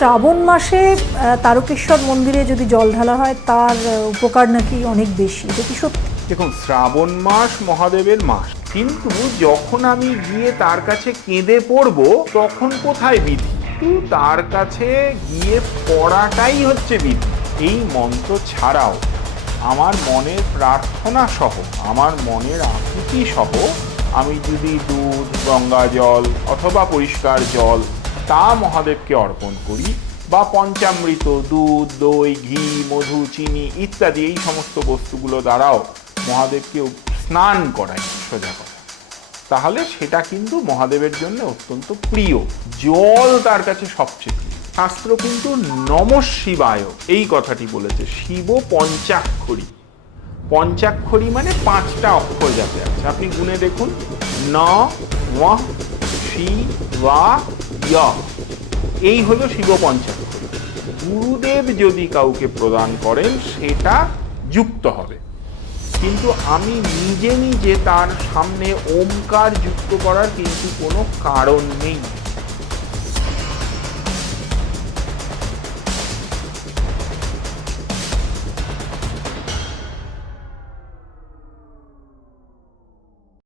শ্রাবণ মাসে তারকেশ্বর মন্দিরে যদি জল ঢালা হয় তার উপকার নাকি অনেক বেশি, এটা কি সত্যি? দেখুন, শ্রাবণ মাস মহাদেবের মাস, কিন্তু যখন আমি গিয়ে তার কাছে কেঁদে পড়বো তখন কোথায় বিধি? তার কাছে গিয়ে পড়াটাই হচ্ছে বিধি। এই মন্ত্র ছাড়াও আমার মনের প্রার্থনা সহ, আমার মনের আকুতি সহ আমি যদি দুধ, গঙ্গা জল অথবা পরিষ্কার জল তা মহাদেবকে অর্পণ করি, বা পঞ্চামৃত দুধ, দই, ঘি, মধু, চিনি ইত্যাদি এই সমস্ত বস্তুগুলো দ্বারাও মহাদেবকে স্নান করাই, সোজা কথা, তাহলে সেটা কিন্তু মহাদেবের জন্য অত্যন্ত প্রিয়। জল তার কাছে সবচেয়ে প্রিয়। শাস্ত্র কিন্তু নমঃ শিবায় এই কথাটি বলেছে। শিব পঞ্চাক্ষরী, পঞ্চাক্ষরী মানে 5টা অক্ষর যাতে আছে, আপনি গুণে দেখুন, ন ম শি ওয়া য়, এই হলো শিব পঞ্চাক্ষরী। গুরুদেব যদি কাউকে প্রদান করেন সেটা যুক্ত হবে, কিন্তু আমি নিজে নিজে তার সামনে ওমকার যুক্ত করার কিন্তু কোনো কারণ নেই।